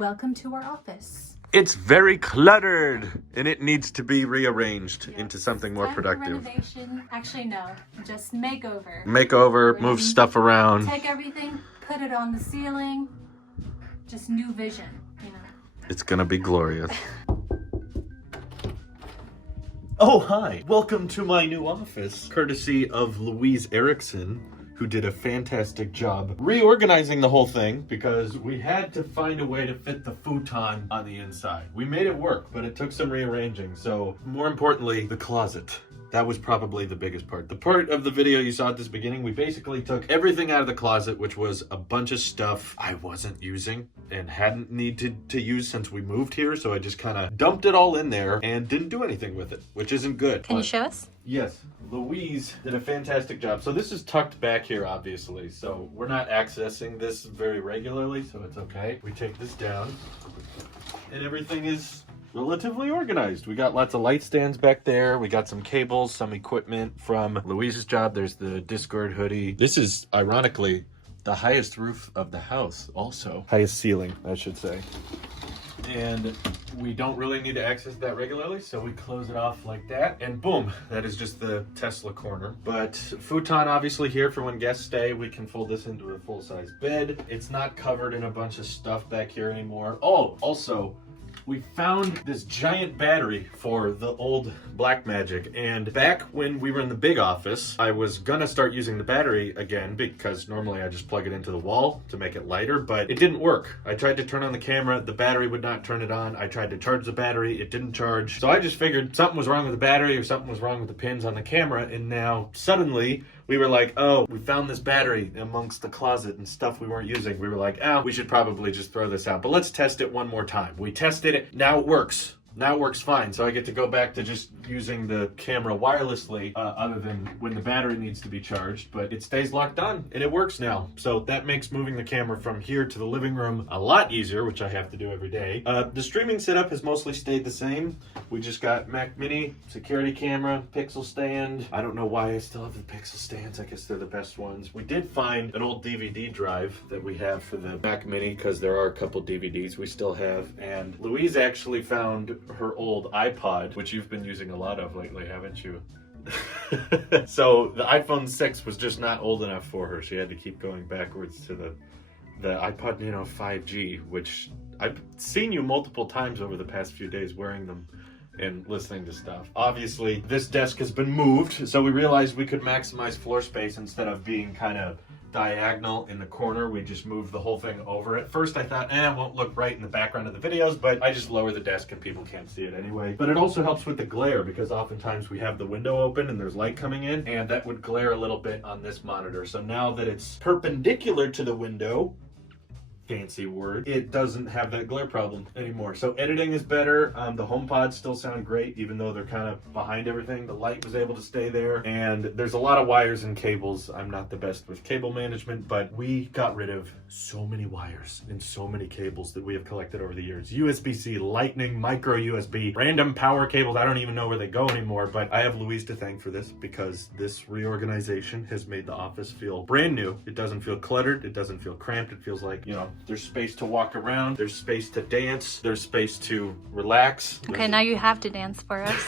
Welcome to our office. It's very cluttered and it needs to be rearranged into something more productive. Renovation. Actually, no, just makeover. Makeover, move stuff around. Take everything, put it on the ceiling. Just new vision, you know. It's gonna be glorious. Oh, hi. Welcome to my new office, courtesy of Louise Erickson, who did a fantastic job reorganizing the whole thing because we had to find a way to fit the futon on the inside. We made it work, but it took some rearranging. So more importantly, the closet. That was probably the biggest part. The part of the video you saw at this beginning, we basically took everything out of the closet, which was a bunch of stuff I wasn't using and hadn't needed to use since we moved here. So I just kind of dumped it all in there and didn't do anything with it, which isn't good. Can you show us? Yes, Louise did a fantastic job. So this is tucked back here, obviously. So we're not accessing this very regularly, so it's okay. We take this down and everything is relatively organized. We got lots of light stands back there. We got some cables, some equipment from Louise's job. There's the Discord hoodie. This is, ironically, the highest roof of the house also. Highest ceiling, I should say. And we don't really need to access that regularly, so we close it off like that, and boom, that is just the Tesla corner. But futon obviously here for when guests stay. We can fold this into a full-size bed. It's not covered in a bunch of stuff back here anymore. Oh, also, we found this giant battery for the old Blackmagic, and back when we were in the big office, I was gonna start using the battery again because normally I just plug it into the wall to make it lighter, but it didn't work. I tried to turn on the camera, the battery would not turn it on. I tried to charge the battery, it didn't charge. So I just figured something was wrong with the battery or something was wrong with the pins on the camera, and now suddenly we were like, oh, we found this battery amongst the closet and stuff we weren't using. We were like, we should probably just throw this out, but let's test it one more time. We tested it, now it works. Now it works fine, so I get to go back to just using the camera wirelessly other than when the battery needs to be charged, but it stays locked on and it works now. So that makes moving the camera from here to the living room a lot easier, which I have to do every day. The streaming setup has mostly stayed the same. We just got Mac Mini, security camera, Pixel stand. I don't know why I still have the Pixel stands. I guess they're the best ones. We did find an old DVD drive that we have for the Mac Mini because there are a couple DVDs we still have, and Louise actually found her old iPod, which you've been using a lot of lately, haven't you? So the iPhone 6 was just not old enough for her. She had to keep going backwards to the iPod Nano 5G, which I've seen you multiple times over the past few days wearing them and listening to stuff. Obviously, this desk has been moved, so we realized we could maximize floor space instead of being kind of diagonal in the corner. We just moved the whole thing over. At first I thought, it won't look right in the background of the videos, but I just lower the desk and people can't see it anyway. But it also helps with the glare because oftentimes we have the window open and there's light coming in, and that would glare a little bit on this monitor. So now that it's perpendicular to the window, fancy word, it doesn't have that glare problem anymore. So editing is better. The HomePods still sound great, even though they're kind of behind everything. The light was able to stay there, and there's a lot of wires and cables. I'm not the best with cable management, but we got rid of so many wires and so many cables that we have collected over the years. USB-C, Lightning, micro USB, random power cables. I don't even know where they go anymore, but I have Louise to thank for this because this reorganization has made the office feel brand new. It doesn't feel cluttered. It doesn't feel cramped. It feels like, there's space to walk around, there's space to dance, there's space to relax. Okay, now you have to dance for us.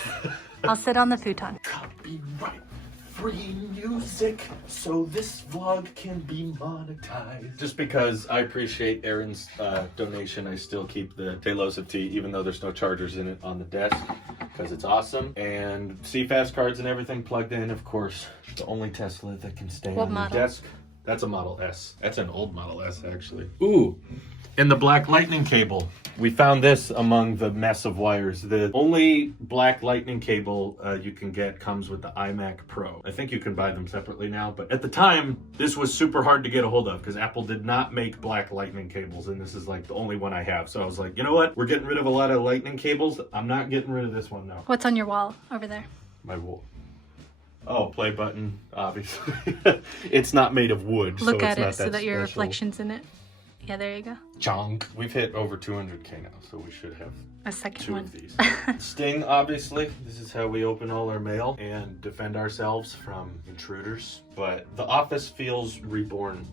I'll sit on the futon. Copyright free music, so this vlog can be monetized. Just because I appreciate Aaron's donation, I still keep the Talos of Tea, even though there's no chargers in it on the desk, because it's awesome. And CFast cards and everything plugged in, of course. The only Tesla that can stay on the desk. That's a Model S. That's an old Model S, actually. Ooh, and the black lightning cable. We found this among the mess of wires. The only black lightning cable you can get comes with the iMac Pro. I think you can buy them separately now, but at the time, this was super hard to get a hold of because Apple did not make black lightning cables, and this is like the only one I have. So I was like, you know what? We're getting rid of a lot of lightning cables. I'm not getting rid of this one now. What's on your wall over there? My wall. Oh, play button, obviously. It's not made of wood. Look so at it's it not so that your special. reflection's in it. Yeah, there you go. Chunk. We've hit over 200K now, so we should have A second 2 one. of these. Sting, obviously. This is how we open all our mail and defend ourselves from intruders. But the office feels reborn,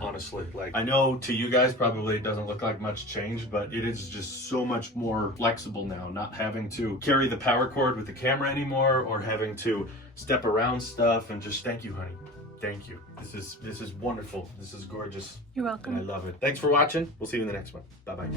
honestly. Like, I know to you guys probably it doesn't look like much change, but it is just so much more flexible now. Not having to carry the power cord with the camera anymore, or having to step around stuff. And just thank you, honey. Thank you. This is wonderful. This is gorgeous. You're And I welcome. love it. Thanks for watching. We'll see you in the next one. Bye-bye.